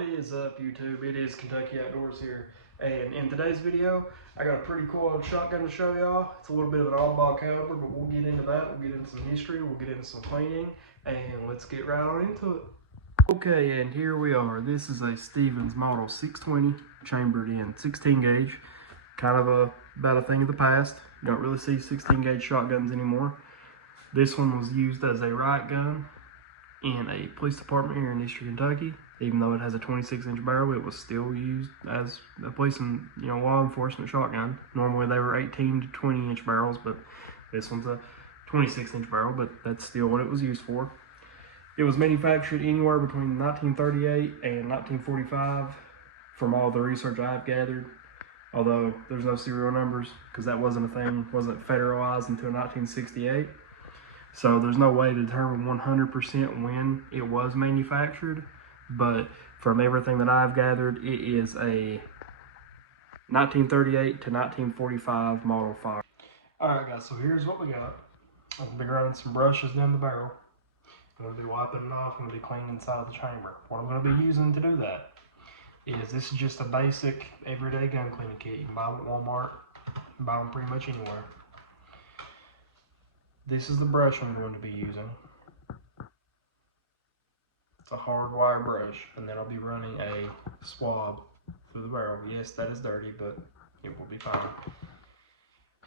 What is up, YouTube? It is Kentucky Outdoors here, and in today's video I got a pretty cool old shotgun to show y'all. It's a little bit of an oddball caliber, but we'll get into that. We'll get into some history, we'll get into some cleaning, and let's get right on into it. Okay, and here we are. This is a Stevens Model 620 chambered in 16 gauge. Kind of about a thing of the past. You don't really see 16 gauge shotguns anymore. This one was used as a riot gun in a police department here in Eastern Kentucky. Even though it has a 26-inch barrel, it was still used as a police and law enforcement shotgun. Normally they were 18 to 20-inch barrels, but this one's a 26-inch barrel, but that's still what it was used for. It was manufactured anywhere between 1938 and 1945 from all the research I've gathered, although there's no serial numbers because that wasn't a thing, wasn't federalized until 1968. So there's no way to determine 100% when it was manufactured, but from everything that I've gathered, it is a 1938 to 1945 model fire. Alright guys, so here's what we got. I'm going to be running some brushes down the barrel. I'm going to be wiping it off. I'm going to be cleaning inside of the chamber. What I'm going to be using to do that is, this is just a basic everyday gun cleaning kit. You can buy them at Walmart. You can buy them pretty much anywhere. This is the brush I'm going to be using. It's a hard wire brush, and then I'll be running a swab through the barrel. Yes, that is dirty, but it will be fine.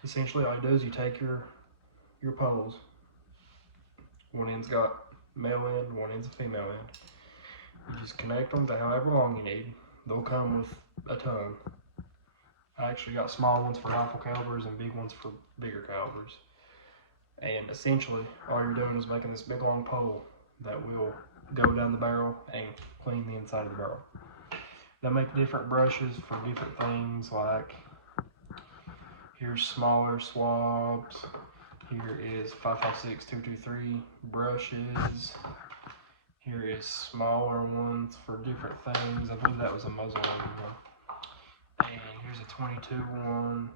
Essentially, all you do is you take your poles. One end's got male end, one end's a female end. You just connect them to however long you need. They'll come with a ton. I actually got small ones for rifle calibers and big ones for bigger calibers. And essentially, all you're doing is making this big long pole that will go down the barrel and clean the inside of the barrel. They make different brushes for different things, like here's smaller swabs, here is 5.56-223 brushes, here is smaller ones for different things. I believe that was a muzzle one. And here's a 22 one.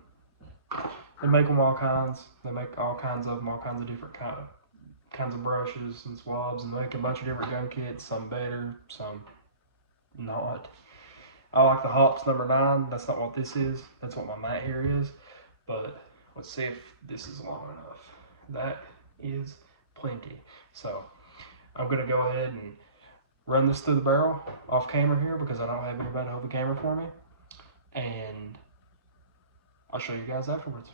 They make them all kinds. They make all kinds of them, all kinds of different kinds of brushes and swabs, and they make a bunch of different gun kits, some better, some not. I like the Hops number 9. That's not what this is. That's what my mat here is. But let's see if this is long enough. That is plenty. So I'm going to go ahead and run this through the barrel off camera here because I don't have anybody to hold the camera for me. And I'll show you guys afterwards.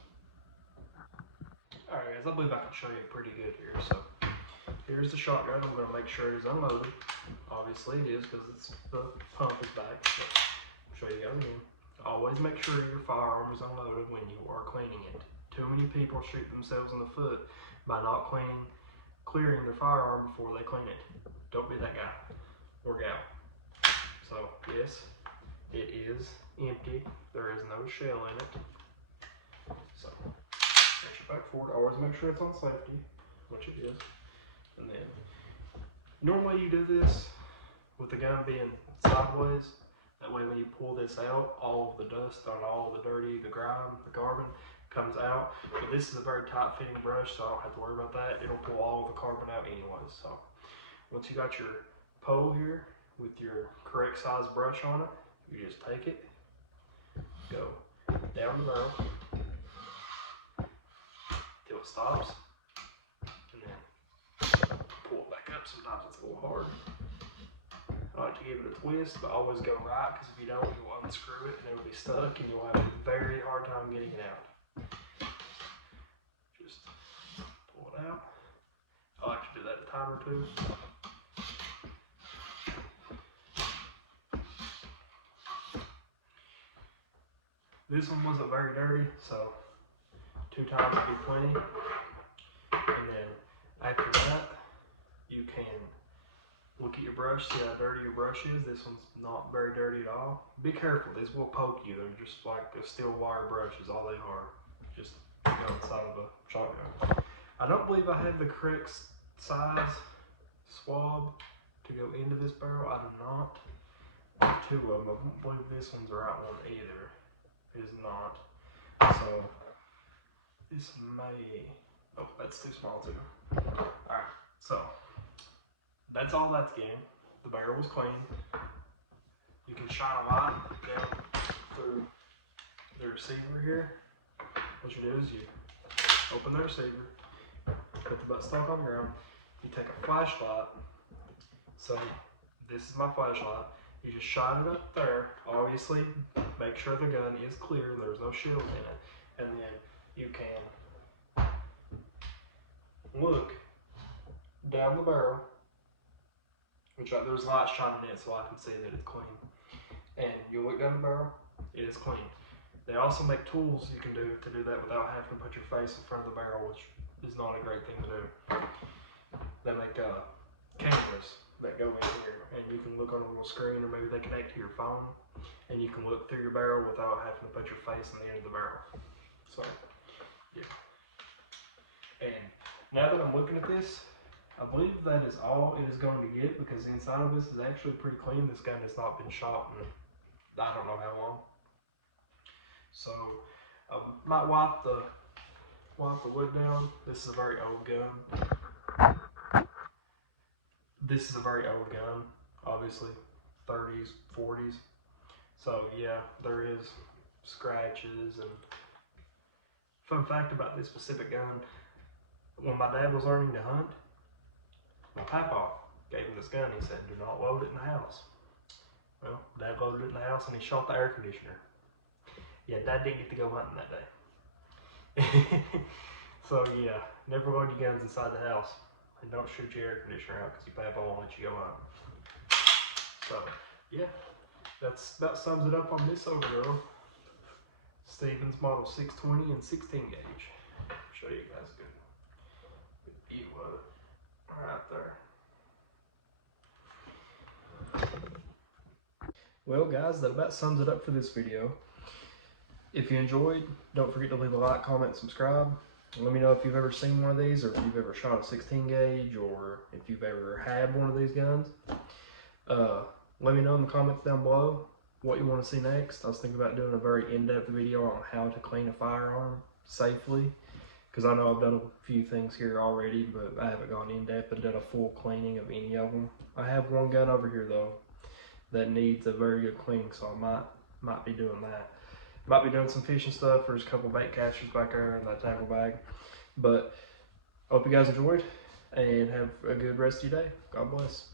Alright guys, I believe I can show you pretty good here. So here's the shotgun. I'm going to make sure it is unloaded. Obviously it is because the pump is back. So I'll show you guys again. Always make sure your firearm is unloaded when you are cleaning it. Too many people shoot themselves in the foot by not clearing their firearm before they clean it. Don't be that guy or gal. So yes, it is empty. There is no shell in it. So reach it back forward. Always make sure it's on safety, which it is. And then normally you do this with the gun being sideways. That way when you pull this out, all of the dust on all of the dirty, the grime, the carbon comes out. But this is a very tight fitting brush, so I don't have to worry about that. It'll pull all of the carbon out anyways. So once you got your pole here with your correct size brush on it, you just take it, go down the barrel till it stops, and then pull it back up. Sometimes it's a little hard. I like to give it a twist, but always go right, because if you don't, you'll unscrew it and it'll be stuck and you'll have a very hard time getting it out. Just pull it out. I like to do that a time or two. This one wasn't very dirty, so 2 times would be plenty. And then after that, you can look at your brush, see how dirty your brush is. This one's not very dirty at all. Be careful, this will poke you. They're just like a steel wire brush is all they are. Just go inside of a shotgun. I don't believe I have the correct size swab to go into this barrel. I do not. There are 2 of them. I don't believe this one's the right one either. It is not. So this may, oh, that's too small too. Alright, so that's all that's getting. The barrel was clean. can shine a light down through the receiver here. What you do is you open the receiver, put the buttstock on the ground, you take a flashlight, say, this is my flashlight, you just shine it up there, obviously make sure the gun is clear, there's no shield in it, and then you can look down the barrel, which there's light shining in it so I can see that it's clean, and you look down the barrel, it is clean. They also make tools you can do that without having to put your face in front of the barrel, which is not a great thing to do. They make cameras that go in here, and you can look on a little screen, or maybe they connect to your phone, and you can look through your barrel without having to put your face in the end of the barrel. So, yeah. And now that I'm looking at this, I believe that is all it is going to get, because the inside of this is actually pretty clean. This gun has not been shot in I don't know how long. So I might wipe the wood down. This is a very old gun. This is a very old gun, obviously 30s, 40s. So yeah, there is scratches. And fun fact about this specific gun, when my dad was learning to hunt, my papa gave him this gun. He said, do not load it in the house. Well, Dad loaded it in the house and he shot the air conditioner. Yeah, Dad didn't get to go hunting that day. So yeah, never load your guns inside the house. And don't shoot your air conditioner out because your papa won't let you go hunt. So yeah, that's about sums it up on this old girl. Stevens Model 620 and 16 gauge. Show you guys a good view of it right there. Well guys, that about sums it up for this video. If you enjoyed, don't forget to leave a like, comment, subscribe. Let me know if you've ever seen one of these, or if you've ever shot a 16 gauge, or if you've ever had one of these guns. Let me know in the comments down below what you want to see next. I was thinking about doing a very in-depth video on how to clean a firearm safely, because I know I've done a few things here already, but I haven't gone in-depth and done a full cleaning of any of them. I have one gun over here though that needs a very good cleaning, so I might be doing that. Might be doing some fishing stuff. There's a couple bait catchers back there in that tackle bag. But I hope you guys enjoyed, and have a good rest of your day. God bless.